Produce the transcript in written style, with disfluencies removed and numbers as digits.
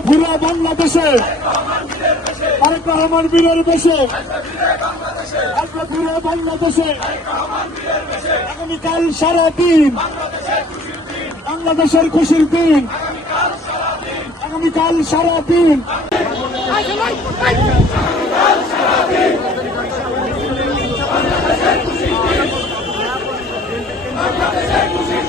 ঘুরে বাংলাদেশে তারেক রহমান বীরের বেশে আসবে ঘুরে বাংলাদেশে আগামীকাল সারাদিন বাংলাদেশের খুশির দিন আগামীকাল সারাদিন বাংলাদেশের খুশির